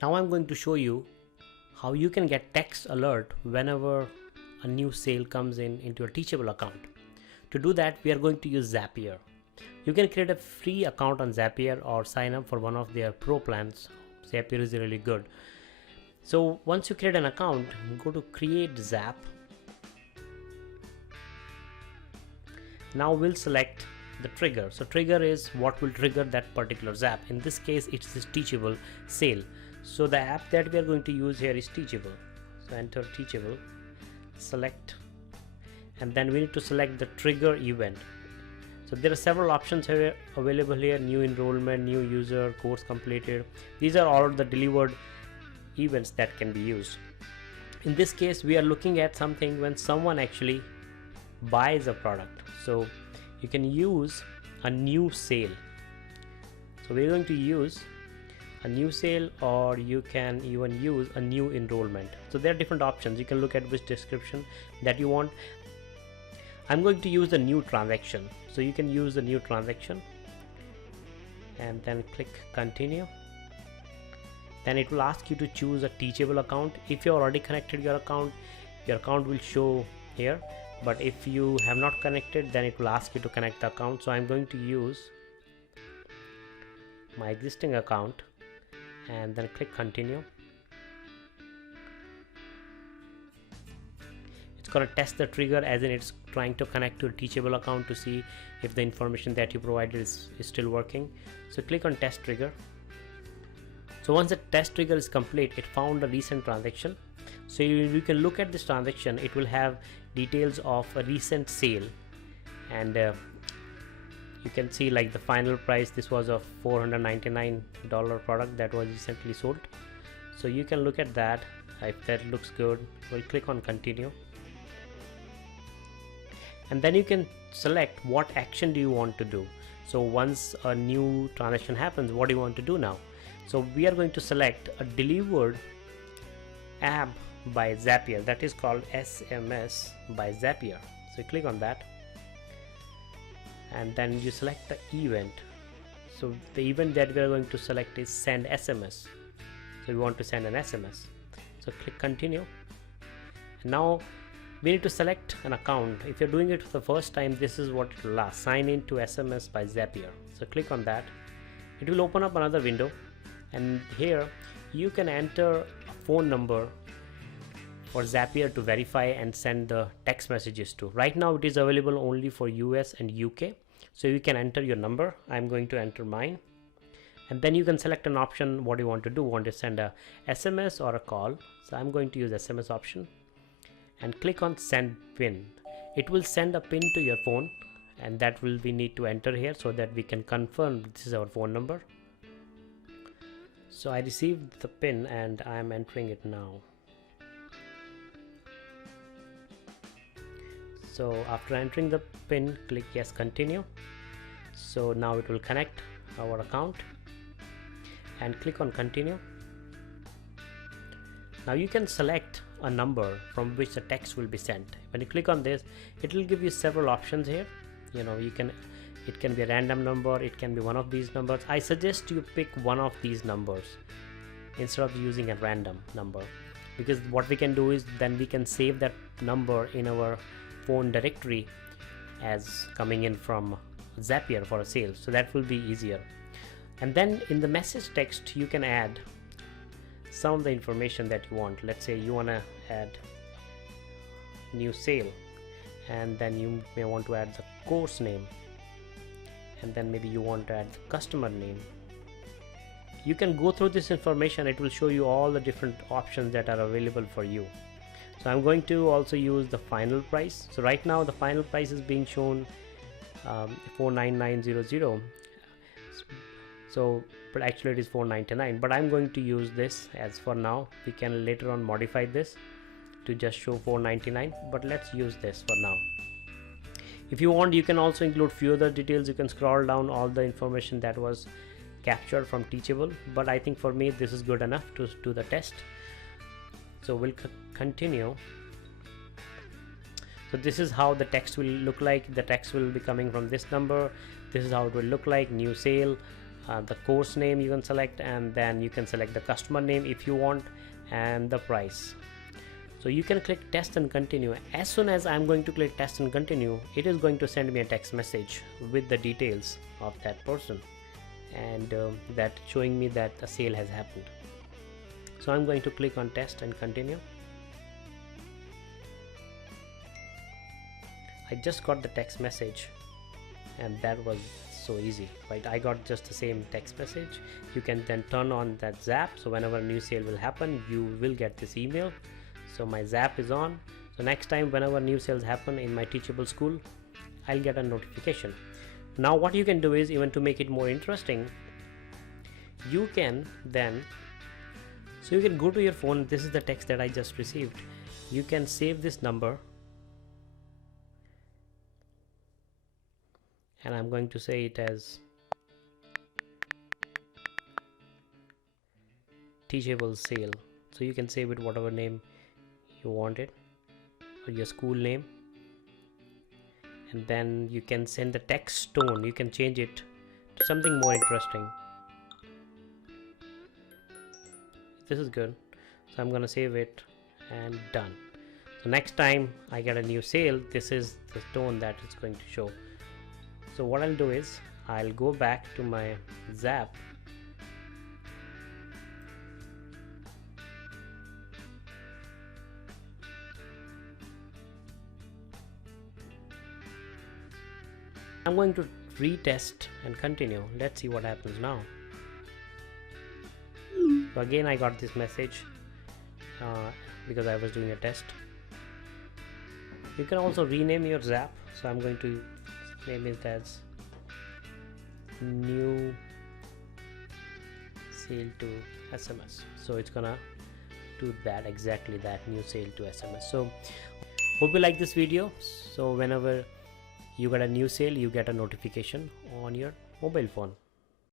Now I'm going to show you how you can get text alert whenever a new sale comes into your Teachable account. To do that, we are going to use Zapier. You can create a free account on Zapier or sign up for one of their pro plans. Zapier is really good. So once you create an account, go to create Zap. Now we'll select the trigger. So trigger is what will trigger that particular Zap. In this case, it's this Teachable sale. So the app that we are going to use here is Teachable. So enter Teachable, select, and then we need to select the trigger event. So there are several options here available here: new enrollment, new user, course completed. These are all the delivered events that can be used. In this case, we are looking at something when someone actually buys a product. So you can use a new sale. So we're going to use a new sale, or you can even use a new enrollment. So there are different options. You can look at which description that you want. I'm going to use the new transaction. So you can use the new transaction and then click continue. Then it will ask you to choose a Teachable account. If you already connected your account will show here, but if you have not connected, then it will ask you to connect the account. So I'm going to use my existing account and then click continue. It's going to test the trigger, as in it's trying to connect to a Teachable account to see if the information that you provided is still working. So click on test trigger. So once the test trigger is complete, it found a recent transaction. So you can look at this transaction. It will have details of a recent sale, and you can see like the final price. This was a $499 product that was recently sold. So you can look at that. If that looks good, we'll click on continue, and then you can select what action do you want to do. So once a new transaction happens, what do you want to do now? So we are going to select a delivered app by Zapier, that is called SMS by Zapier. So click on that, and then you select the event. So the event that we are going to select is send SMS. So we want to send an SMS. So click continue. And now we need to select an account. If you're doing it for the first time, this is what it will ask: sign in to SMS by Zapier. So click on that. It will open up another window, and here you can enter a phone number for Zapier to verify and send the text messages to. Right now it is available only for US and UK. So you can enter your number. I'm going to enter mine, and then you can select an option. What do you want to do? Want to send a SMS or a call? So I'm going to use SMS option and click on send pin. It will send a pin to your phone, and that will we need to enter here so that we can confirm this is our phone number. So I received the pin and I am entering it now. So after entering the pin, click yes, continue. So now it will connect our account, and click on continue. Now you can select a number from which the text will be sent. When you click on this, it will give you several options here. It can be a random number, it can be one of these numbers. I suggest you pick one of these numbers instead of using a random number, because what we can do is then we can save that number in our phone directory as coming in from Zapier for a sale. So that will be easier. And then in the message text, you can add some of the information that you want. Let's say you want to add new sale, and then you may want to add the course name, and then maybe you want to add the customer name. You can go through this information. It will show you all the different options that are available for you. So I'm going to also use the final price. So right now the final price is being shown $499.00. So but actually it is $499, but I'm going to use this as for now. We can later on modify this to just show $499, but let's use this for now. If you want, you can also include few other details. You can scroll down all the information that was captured from Teachable, but I think for me this is good enough to do the test. So we'll continue. So this is how the text will look like. The text will be coming from this number. This is how it will look like: new sale, the course name you can select, and then you can select the customer name if you want, and the price. So you can click test and continue. As soon as I'm going to click test and continue, it is going to send me a text message with the details of that person, and that showing me that the sale has happened. So I'm going to click on test and continue. I just got the text message, and that was so easy, right? I got just the same text message. You can then turn on that Zap, so whenever a new sale will happen, you will get this email. So my Zap is on, so next time whenever new sales happen in my Teachable school, I'll get a notification. Now what you can do is, even to make it more interesting, you can then, so you can go to your phone. This is the text that I just received. You can save this number, and I'm going to say it as Teachable sale. So you can save it whatever name you want it, or your school name, and then you can send the text tone. You can change it to something more interesting. This is good, so I'm gonna save it and done. So next time I get a new sale, this is the tone that it's going to show. So what I'll do is, I'll go back to my Zap, I'm going to retest and continue. Let's see what happens now. So again I got this message because I was doing a test. You can also rename your Zap, so I'm going to name it as new sale to SMS. So it's gonna do that, exactly that, new sale to SMS. So hope you like this video. So whenever you get a new sale, you get a notification on your mobile phone.